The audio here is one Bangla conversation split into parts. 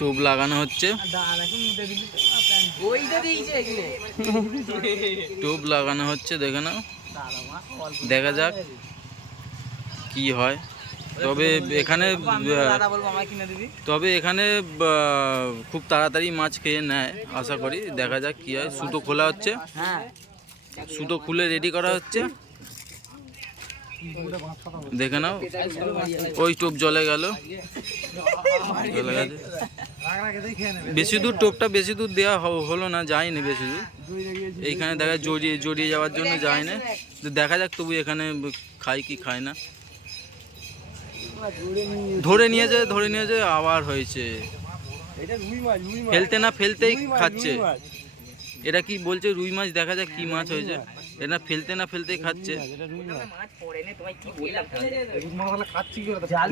টোপ লাগানো হচ্ছে, টোপ লাগানো হচ্ছে, দেখে নাও, দেখা যাক কি হয়। তবে এখানে খুব তাড়াতাড়ি মাছ খেয়ে নেয় আশা করি। দেখা যাক কি হয়। সুতো খোলা হচ্ছে, সুতো খুলে রেডি করা হচ্ছে, দেখে নাও। ওই টোপ জলে গেল, চলে গেছে। বেশি দূর টোপটা বেশি দূর দেওয়া হলো না, যায়নি বেশি দূর। এইখানে দেখা জড়িয়ে যাওয়ার জন্য যায় না। দেখা যাক তবু এখানে খায় কি খায় না। ধরে নিয়েছে আবার হয়েছে। ফেলতে না ফেলতেই খাচ্ছে। এটা কি বলছে? রুই মাছ। দেখা যাক কি মাছ হয়েছে। এটা ফেলতে না ফেলতেই খাচ্ছে।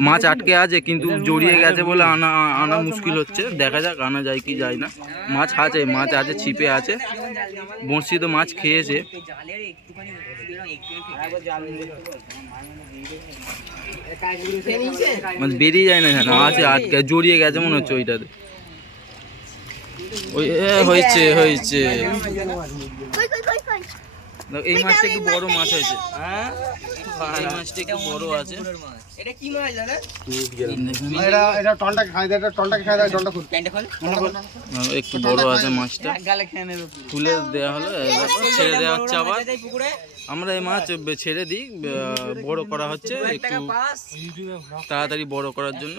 মাছ আটকে আছে কিন্তু জড়িয়ে গেছে বলে আনা মুশকিল হচ্ছে। দেখা যাক আনা যায় কি যায় না। মাছ আছে, ছিপে আছে। বড়শি তো মাছ খেয়েছে। মানে বেরিয়ে যায় না, আছে আটকে, জড়িয়ে গেছে মনে হচ্ছে ওইটাতে। ওই হয়েছে। এই মাছটা একটু বড় মাছ হয়েছে। এই মাছটা একটু বড় আছে। এটা কি মাছ দাদা? এটা টনটা খাই দেয়, টনটা খাই দেয়, টনটা খুল। একটু বড় আছে মাছটা, খুলে দেওয়া হলো, ছেড়ে দেওয়া হচ্ছে আবার। আমরা এই মাছ ছেড়ে দিই, বড় করা হচ্ছে একটু তাড়াতাড়ি বড় করার জন্য।